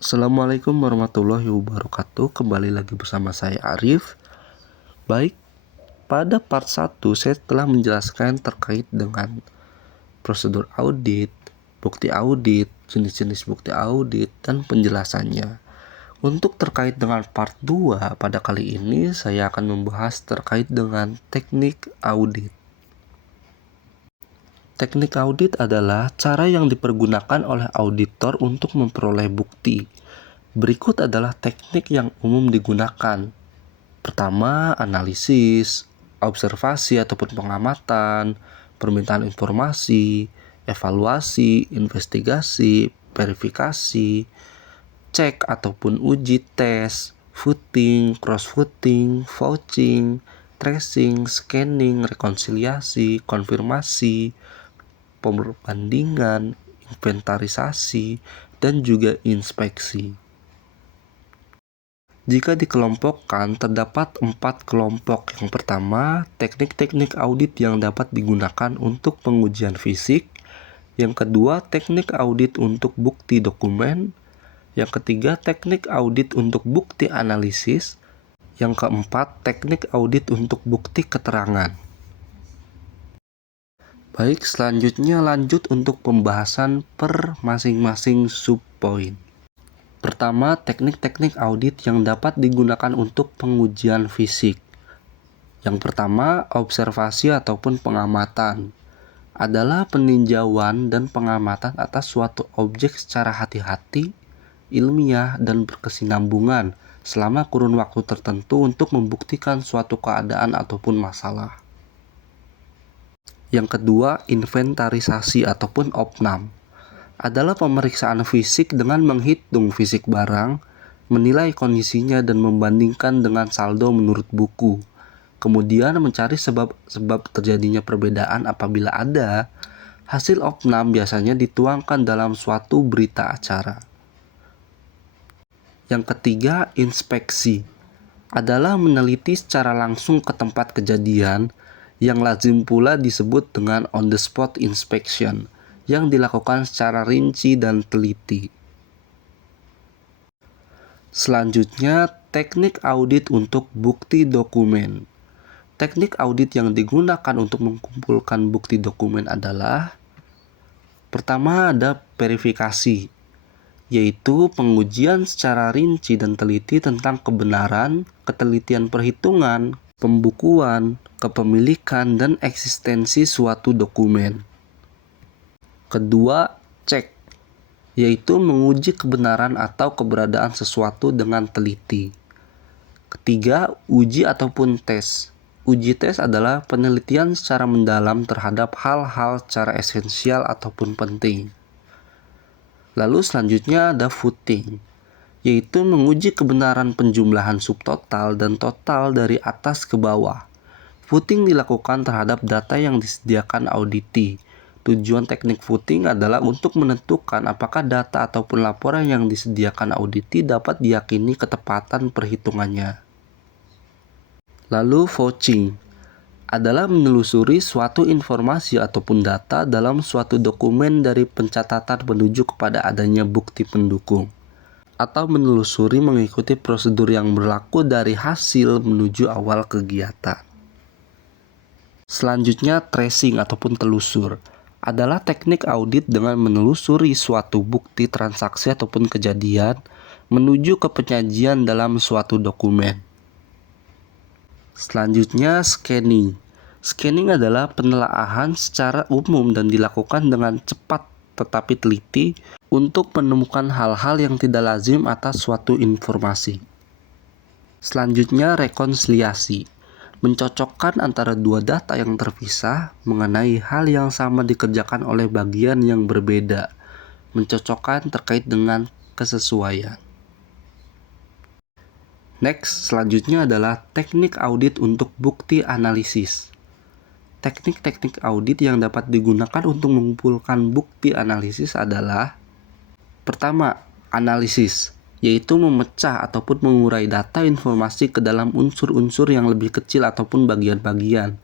Assalamualaikum warahmatullahi wabarakatuh. Kembali lagi bersama saya Arif. Baik, pada part 1 saya telah menjelaskan terkait dengan prosedur audit, bukti audit, jenis-jenis bukti audit, dan penjelasannya. Untuk terkait dengan part 2 pada kali ini saya akan membahas terkait dengan teknik audit. Teknik audit adalah cara yang dipergunakan oleh auditor untuk memperoleh bukti. Berikut adalah teknik yang umum digunakan. Pertama, analisis, observasi ataupun pengamatan, permintaan informasi, evaluasi, investigasi, verifikasi, cek ataupun uji tes, footing, cross-footing, vouching, tracing, scanning, rekonsiliasi, konfirmasi, perbandingan, inventarisasi, dan juga inspeksi. Jika dikelompokkan, terdapat 4 kelompok. Yang pertama, teknik-teknik audit yang dapat digunakan untuk pengujian fisik. Yang kedua, teknik audit untuk bukti dokumen. Yang ketiga, teknik audit untuk bukti analisis. Yang keempat, teknik audit untuk bukti keterangan. Baik, selanjutnya lanjut untuk pembahasan per masing-masing subpoin. Pertama, teknik-teknik audit yang dapat digunakan untuk pengujian fisik. Yang pertama, observasi ataupun pengamatan adalah peninjauan dan pengamatan atas suatu objek secara hati-hati, ilmiah, dan berkesinambungan selama kurun waktu tertentu untuk membuktikan suatu keadaan ataupun masalah. Yang kedua, inventarisasi ataupun opnam adalah pemeriksaan fisik dengan menghitung fisik barang, menilai kondisinya dan membandingkan dengan saldo menurut buku. Kemudian mencari sebab terjadinya perbedaan apabila ada. Hasil opnam biasanya dituangkan dalam suatu berita acara. Yang ketiga, inspeksi adalah meneliti secara langsung ke tempat kejadian, yang lazim pula disebut dengan on the spot inspection, yang dilakukan secara rinci dan teliti. Selanjutnya, teknik audit untuk bukti dokumen. Teknik audit yang digunakan untuk mengumpulkan bukti dokumen adalah: pertama, ada verifikasi, yaitu pengujian secara rinci dan teliti tentang kebenaran, ketelitian perhitungan, pembukuan, kepemilikan, dan eksistensi suatu dokumen. Kedua, cek, yaitu menguji kebenaran atau keberadaan sesuatu dengan teliti. Ketiga, uji ataupun tes. Uji tes adalah penelitian secara mendalam terhadap hal-hal secara esensial ataupun penting. Lalu selanjutnya ada footing, yaitu menguji kebenaran penjumlahan subtotal dan total dari atas ke bawah. Footing dilakukan terhadap data yang disediakan auditi. Tujuan teknik footing adalah untuk menentukan apakah data ataupun laporan yang disediakan auditi dapat diyakini ketepatan perhitungannya. Lalu vouching adalah menelusuri suatu informasi ataupun data dalam suatu dokumen dari pencatatan menuju kepada adanya bukti pendukung, atau menelusuri mengikuti prosedur yang berlaku dari hasil menuju awal kegiatan. Selanjutnya, tracing ataupun telusur adalah teknik audit dengan menelusuri suatu bukti transaksi ataupun kejadian menuju ke penyajian dalam suatu dokumen. Selanjutnya, scanning. Scanning adalah penelaahan secara umum dan dilakukan dengan cepat tetapi teliti untuk menemukan hal-hal yang tidak lazim atas suatu informasi. Selanjutnya, rekonsiliasi. Mencocokkan antara dua data yang terpisah mengenai hal yang sama dikerjakan oleh bagian yang berbeda. Mencocokkan terkait dengan kesesuaian. Next, selanjutnya adalah teknik audit untuk bukti analisis. Teknik-teknik audit yang dapat digunakan untuk mengumpulkan bukti analisis adalah: pertama, analisis, yaitu memecah ataupun mengurai data informasi ke dalam unsur-unsur yang lebih kecil ataupun bagian-bagian,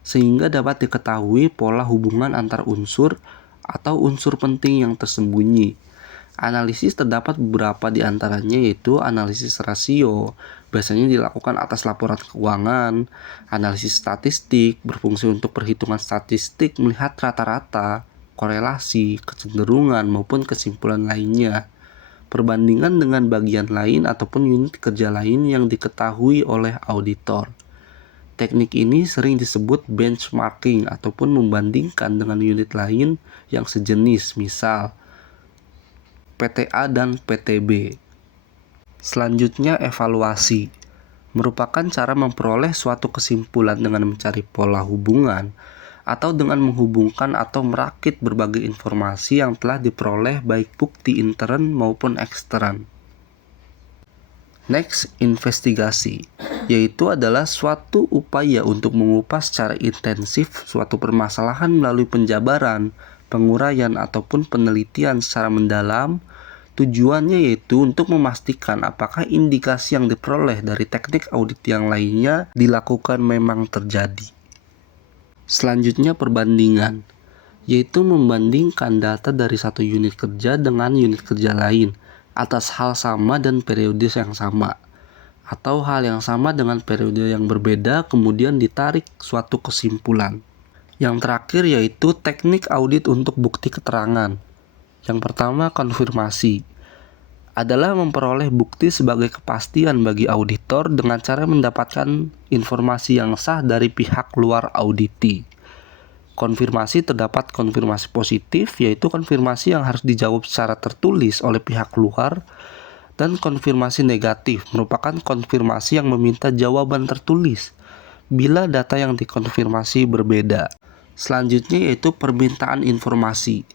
sehingga dapat diketahui pola hubungan antar unsur atau unsur penting yang tersembunyi. Analisis terdapat beberapa di antaranya, yaitu analisis rasio, biasanya dilakukan atas laporan keuangan. Analisis statistik, berfungsi untuk perhitungan statistik melihat rata-rata, korelasi, kecenderungan, maupun kesimpulan lainnya. Perbandingan dengan bagian lain ataupun unit kerja lain yang diketahui oleh auditor. Teknik ini sering disebut benchmarking ataupun membandingkan dengan unit lain yang sejenis, misal PTA dan PTB. Selanjutnya, evaluasi merupakan cara memperoleh suatu kesimpulan dengan mencari pola hubungan atau dengan menghubungkan atau merakit berbagai informasi yang telah diperoleh baik bukti intern maupun ekstern. Next, investigasi, yaitu adalah suatu upaya untuk mengupas secara intensif suatu permasalahan melalui penjabaran, penguraian, ataupun penelitian secara mendalam. Tujuannya yaitu untuk memastikan apakah indikasi yang diperoleh dari teknik audit yang lainnya dilakukan memang terjadi. Selanjutnya, perbandingan, yaitu membandingkan data dari satu unit kerja dengan unit kerja lain atas hal sama dan periode yang sama, atau hal yang sama dengan periode yang berbeda, kemudian ditarik suatu kesimpulan. Yang terakhir yaitu teknik audit untuk bukti keterangan. Yang pertama, konfirmasi adalah memperoleh bukti sebagai kepastian bagi auditor dengan cara mendapatkan informasi yang sah dari pihak luar auditi. Konfirmasi terdapat konfirmasi positif, yaitu konfirmasi yang harus dijawab secara tertulis oleh pihak luar, dan konfirmasi negatif merupakan konfirmasi yang meminta jawaban tertulis bila data yang dikonfirmasi berbeda. Selanjutnya yaitu permintaan informasi.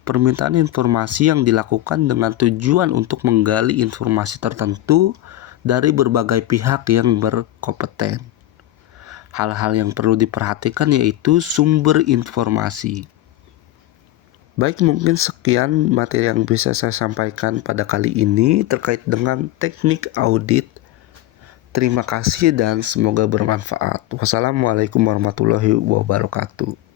Permintaan informasi yang dilakukan dengan tujuan untuk menggali informasi tertentu dari berbagai pihak yang berkompeten. Hal-hal yang perlu diperhatikan yaitu sumber informasi. Baik, mungkin sekian materi yang bisa saya sampaikan pada kali ini terkait dengan teknik audit. Terima kasih dan semoga bermanfaat. Wassalamualaikum warahmatullahi wabarakatuh.